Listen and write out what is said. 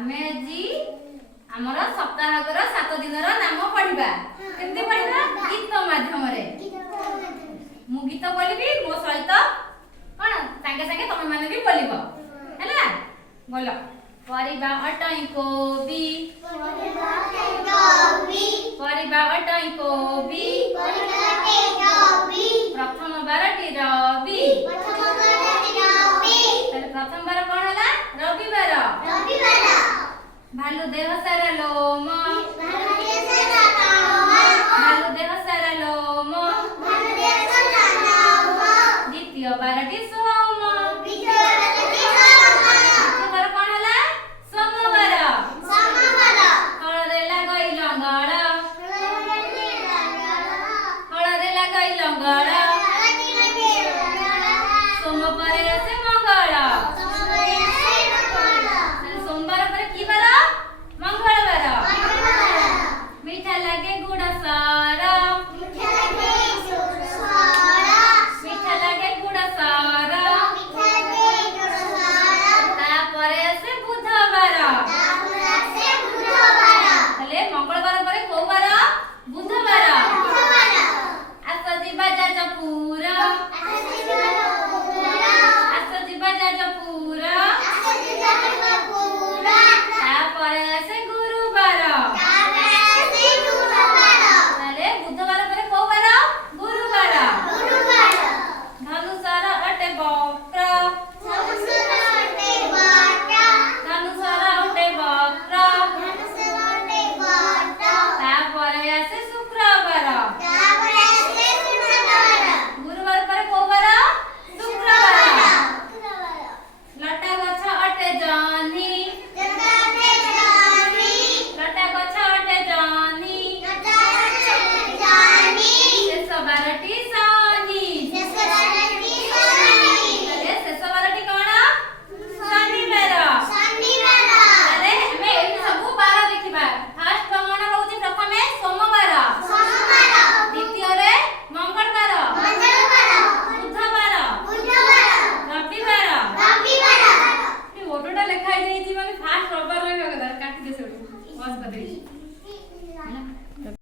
आमे जी आमर सप्ताहकर 7 दिनर नाम पढ़िबा केमती पढ़िबा गीत माध्यम रे मु गीत बोलिबी मो सहित कोन संगे संगे तमे माने भी बोलिबो हैला बोलो परिबा अटई कोबी परिबा अटई कोबी प्रथम बारटी रवि प्रथम बार कोन हला रविवार भालु देह सारा लोम